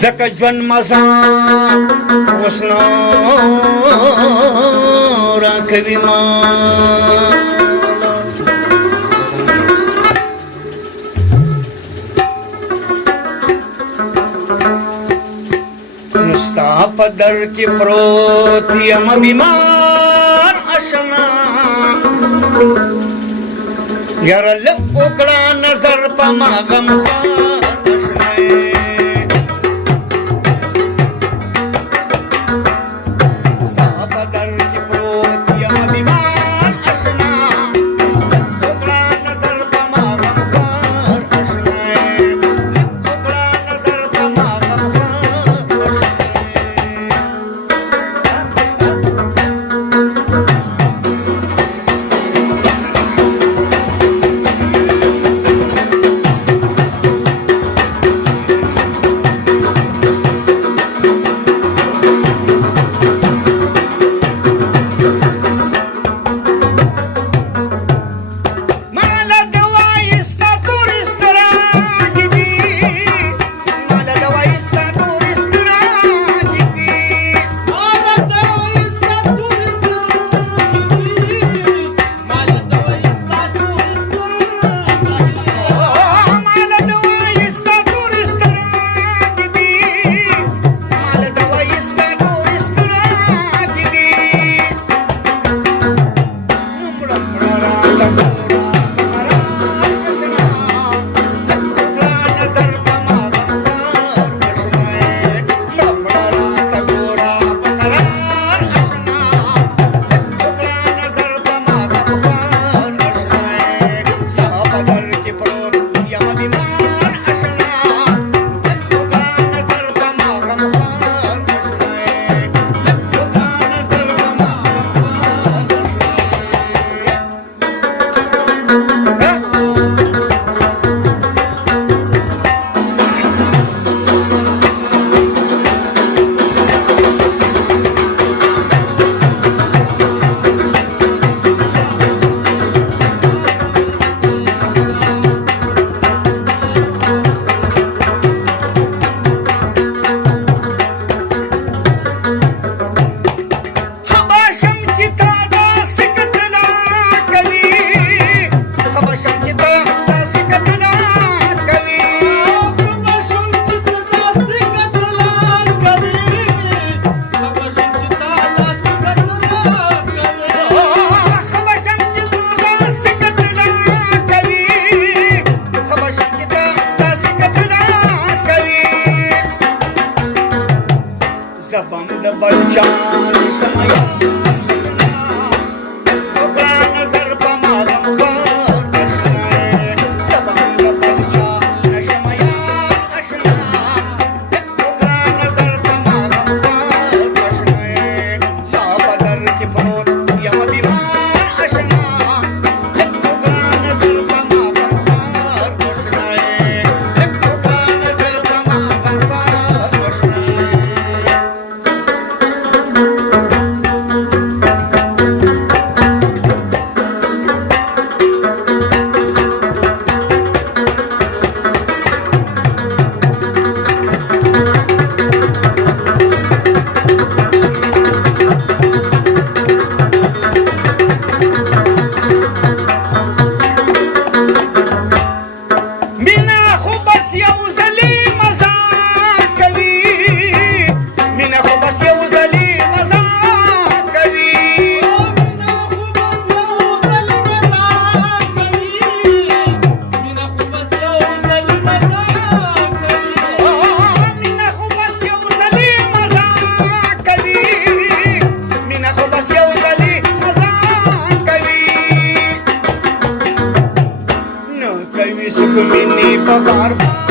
زکه ژوند مزه اوس نو راکوي ماله نو ستا په در کې پروت یم بیمار اشنا یاره لږ وکړه نظر په ما غمخوار زبند بچان شمایا وکړه نظر په ما غمخوار اشنا زبند بچان شمایا اشنا وکړه نظر په ما غمخوار اشنا ستا په در کې پروت یم بیمار اشنا وکړه نظر په ما غمخوار اشنا وکړه نظر په ما غمخوار اشنا Sukumini pa barba